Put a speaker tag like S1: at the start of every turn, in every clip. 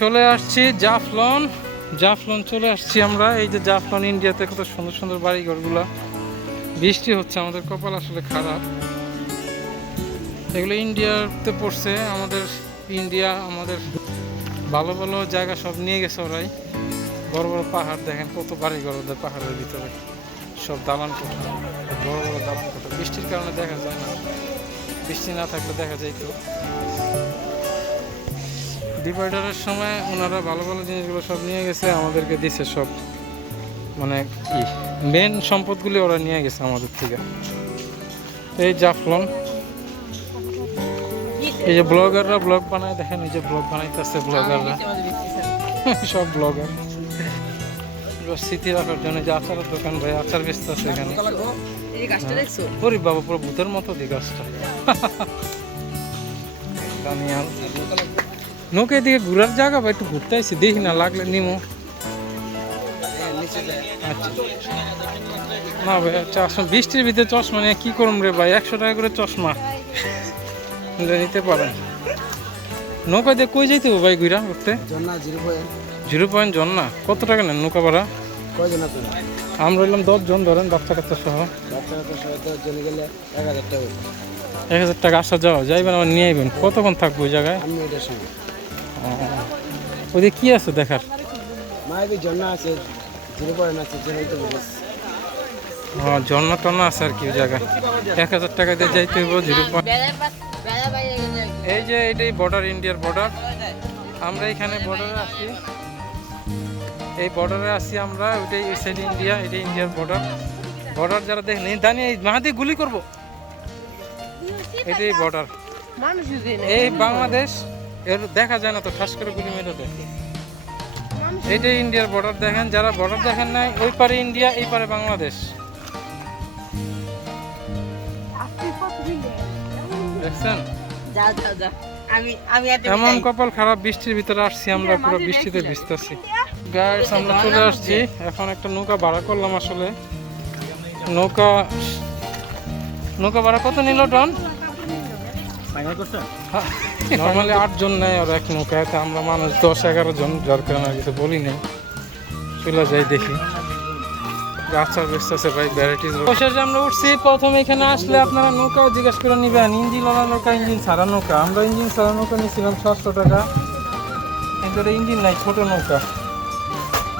S1: চলে আসছি জাফলন। জাফলন চলে আসছি আমরা। এই যে জাফলন ইন্ডিয়াতে কত সুন্দর সুন্দর বাড়িঘরগুলো। বৃষ্টি হচ্ছে, আমাদের কপাল আসলে খারাপ। এগুলো ইন্ডিয়াতে পড়ছে, আমাদের ইন্ডিয়া, আমাদের ভালো ভালো জায়গা সব নিয়ে গেছে ওরাই। বড় বড় পাহাড়, দেখেন কত বাড়িঘর ওদের পাহাড়ের ভিতরে। সব দালান কোঠা বড় বড় দালান কোঠা বৃষ্টির কারণে দেখা যায় না। বৃষ্টি না থাকলে দেখা যায় যাইতো। ডিভাইডারের সময় ওনারা ভালো ভালো জিনিসগুলো সব নিয়ে গেছে আমাদেরকে দিছে সব। মানে কি মেন সম্পদগুলি ওরা নিয়ে গেছে আমাদের থেকে। এই জাফলন। এই যে ব্লগাররা ব্লগ বানায় দেখেন এই যে ব্লগ বানাইতেছে ব্লগাররা। সব ব্লগার। স্মৃতি রাখার জন্য যে আচারের দোকান ভাই আচার এখানে।
S2: এই গাছটা দেখছ?
S1: ওরে বাবা পুরো ভূতের মতো দি গাছটা। দানিয়াল। নৌকা এদিকে ঘুরার জায়গা বা একটু ঘুরতে আইসি দেখি না লাগলে নিমো। আচ্ছা। না ভাই চশমা বৃষ্টির ভিতরে চশমা নিয়ে কি করুম রে ভাই? একশো টাকা করে চশমা। নিতে পারেন। নৌকা দিয়ে কই যাইতে ভাই ঘুরা ঘুরতে?
S2: Zero point.
S1: জন না কত টাকা নেন নৌকা ভাড়া? আমরা এলাম দশ জন ধরেন বাচ্চা কাচ্চা সহ।
S2: এক হাজার টাকা।
S1: আসা যাওয়া যাইবেন আবার নিয়ে আইবেন। কতক্ষণ থাকব ওই জায়গায়? ওদিকে কি আছে দেখার?
S2: আছে জিরো পয়েন্ট আছে যে হয়তো বুঝেছি
S1: ও ঝর্ণা টর্ণা আছে আর কি ওই জায়গায়। এক হাজার টাকা দিয়ে যাইতে হইব জিরো এই যে এটাই বর্ডার ইন্ডিয়ার বর্ডার আমরা এখানে বর্ডারে আছি। এই বর্ডারে আছি আমরা ওইটাই এই সাইড ইন্ডিয়া এটাই ইন্ডিয়ার বর্ডার বর্ডার যারা দেখেন দাঁড়িয়ে মাহাদি গুলি করব। এটাই বর্ডার এই বাংলাদেশ এর দেখা যায় না তো ঠাস করে গুলি মেরে দেয়। এটাই ইন্ডিয়ার বর্ডার দেখেন যারা বর্ডার দেখেন নাই ওই পারে ইন্ডিয়া এই পারে বাংলাদেশ। দেখছেন?
S3: যা যা যা
S1: এমন কপাল খারাপ বৃষ্টির ভিতরে আসছি আমরা পুরো বৃষ্টিতে ভিজতেছি। গাইস আমরা চলে আসছি। এখন একটা নৌকা ভাড়া করলাম আসলে। নৌকা নৌকা ভাড়া কত নিল টন নর্মালি আট জন নেয় আর এক নৌকায় তা আমরা মানুষ দশ এগারো জন যার কারণে কিছু বলি নাই। চলে যাই দেখি। আচার বেচতেছে ভাই ভ্যারাইটিস অবশেষে আমরা উঠছি প্রথম এখানে আসলে আপনারা নৌকাও জিজ্ঞেস করে নিবেন। ইঞ্জিন ওলা নৌকা ইঞ্জিন ছাড়া নৌকা। আমরা ইঞ্জিন ছাড়া নৌকা নিয়েছিলাম সাতশো টাকা। কিন্তু এটা ইঞ্জিন নাই ছোট নৌকা।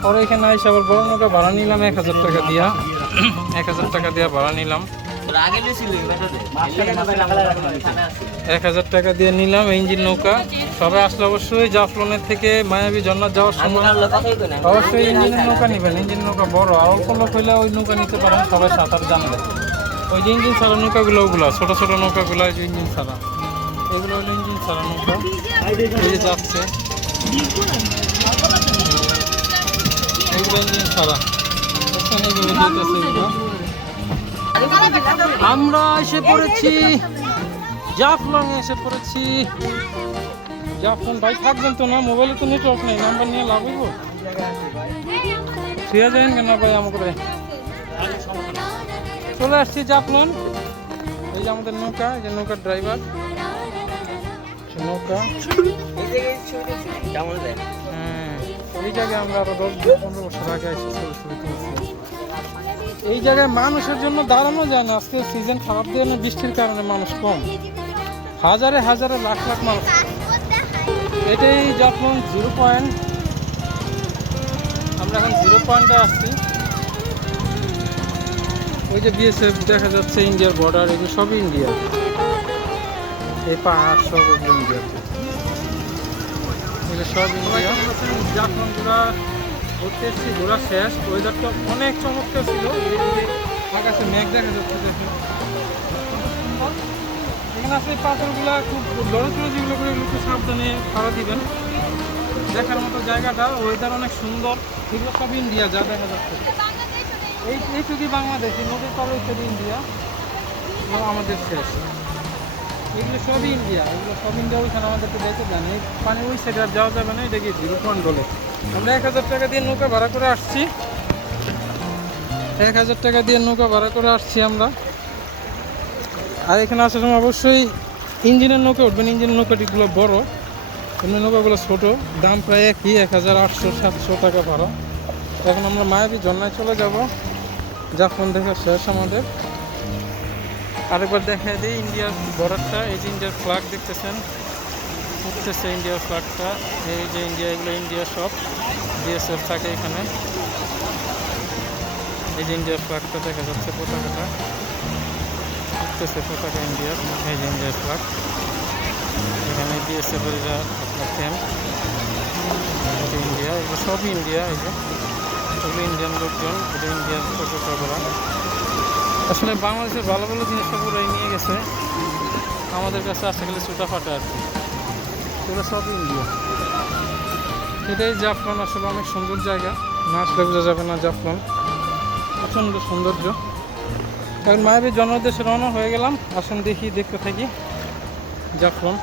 S1: পরে এখানে এসে আবার বড় নৌকা ভাড়া নিলাম এক হাজার টাকা দিয়া। এক হাজার টাকা দিয়া ভাড়া নিলাম। এক হাজার টাকা দিয়ে নিলাম ইঞ্জিন নৌকা। সবাই আসলে অবশ্যই জাফলনের থেকে মায়াবী ঝর্ণা যাওয়ার সময় অবশ্যই ইঞ্জিনের নৌকা নেবেন ইঞ্জিন নৌকা বড়। আর অল্প লোক হইলে ওই নৌকা নিতে পারেন সবাই সাঁতার জানবে। ওই যে ইঞ্জিন ছাড়া নৌকাগুলো ওগুলো ছোটো ছোটো নৌকাগুলো ওই যে ইঞ্জিন ছাড়া। এগুলো হলো ইঞ্জিন ছাড়া নৌকা। এই যে যাচ্ছে। এগুলো ইঞ্জিন ছাড়া। এগুলো। আমরা এসে পড়েছি। জাফলং এসে পড়েছি। জাফলং, ভাই থাকবেন তো না? মোবাইলে তো নেটওয়ার্ক নেই নাম্বার নিয়ে লাভ হইব? ঠিক আছে কেন ভাই আমাকে চলে আসছি জাফলং। এই যে আমাদের নৌকা, এই যে নৌকার ড্রাইভার নৌকা। হ্যাঁ এই জায়গায় আমরা আরও দশ, পনেরো বছর আগে এসে ছবি ছবি তুলছি এই জায়গায় মানুষের জন্য দাঁড়ানো যায় না। আজকে সিজন খারাপ দিয়ে না, বৃষ্টির কারণে মানুষ কম। হাজারে হাজারে লাখ লাখ মানুষ এটাই যখন জিরো পয়েন্ট আমরা এখন জিরো পয়েন্টে আসছি ওই যে বিএসএফ দেখা যাচ্ছে ইন্ডিয়ার বর্ডার এগুলো সবই ইন্ডিয়া এই পাহাড় সব ইন্ডিয়া এগুলো সব ইন্ডিয়া যখন ঘুরতে এসেছি ঘোরা শেষ। ওয়েদারটা অনেক চমৎকার ছিল। আকাশে মেঘ দেখা যাচ্ছে দেখুন এখানে আসলে পাথরগুলা খুব লড়াচড়া যেগুলো করে একটু সাবধানে খাওয়া দিবেন। দেখার মতো জায়গাটা ওয়েদার অনেক সুন্দর। এগুলো সব ইন্ডিয়া, যা দেখা যাচ্ছে। এই এই এইটুকুই বাংলাদেশ নদীর পাড়ে হচ্ছে ইন্ডিয়া। আমাদের শেষ। এগুলো সবই ইন্ডিয়া, এগুলো সব ইন্ডিয়া, ওইখানে আমাদেরকে দেখতে দেন। এই পানি ওই সাইডে যাওয়া যাবে না, এটা কি জিরো পয়েন্ট বলে? আমরা এক হাজার টাকা দিয়ে নৌকা ভাড়া করে আসছি। এক হাজার টাকা দিয়ে নৌকা ভাড়া করে আসছি আমরা। আর এখানে আসার সময় অবশ্যই ইঞ্জিনের নৌকা উঠবেন। ইঞ্জিনের নৌকাটিগুলো বড়। এমনি নৌকাগুলো ছোটো। দাম প্রায় একই, এক হাজার আটশো, সাতশো টাকা ভাড়া। এখন আমরা মায়াবী ঝর্ণায় চলে যাব। জাফলং দেখা শেষ আমাদের। আরেকবার দেখা দিই ইন্ডিয়ার বর্ডারটা। এই যে ইন্ডিয়ার ফ্ল্যাগ দেখতেছেন। উঠতেছে ইন্ডিয়ার ফ্ল্যাগটা এই যে ইন্ডিয়া এগুলো ইন্ডিয়া সব বিএসএফ থাকে এখানে। এই যে ইন্ডিয়ার ফ্ল্যাগটা দেখা যাচ্ছে, পতাকাটা। উঠতেছে পতাকা ইন্ডিয়ার এই যে ইন্ডিয়ার ফ্ল্যাগ এখানে বিএসএফ এর এরা আপনার ক্যাম্প ইন্ডিয়া এগুলো সবই ইন্ডিয়া এই যে। সবই ইন্ডিয়ান লোকজন। এটা ইন্ডিয়ান ফটোগ্রাফাররা আসলে বাংলাদেশের ভালো ভালো জিনিস সবগুলোই নিয়ে গেছে। আমাদের কাছে আসতে গেলে ছোটা ফাটা আর কি। এগুলো সবই ইন্ডিয়া। এটাই জাফরান, আসলে অনেক সুন্দর জায়গা। না আসলে বোঝা যাবে না জাফরান। প্রচণ্ড সৌন্দর্য। এখন মায়াবী জন্মদেশে রওনা হয়ে গেলাম। আসুন দেখি, দেখতে থাকি। জাফলন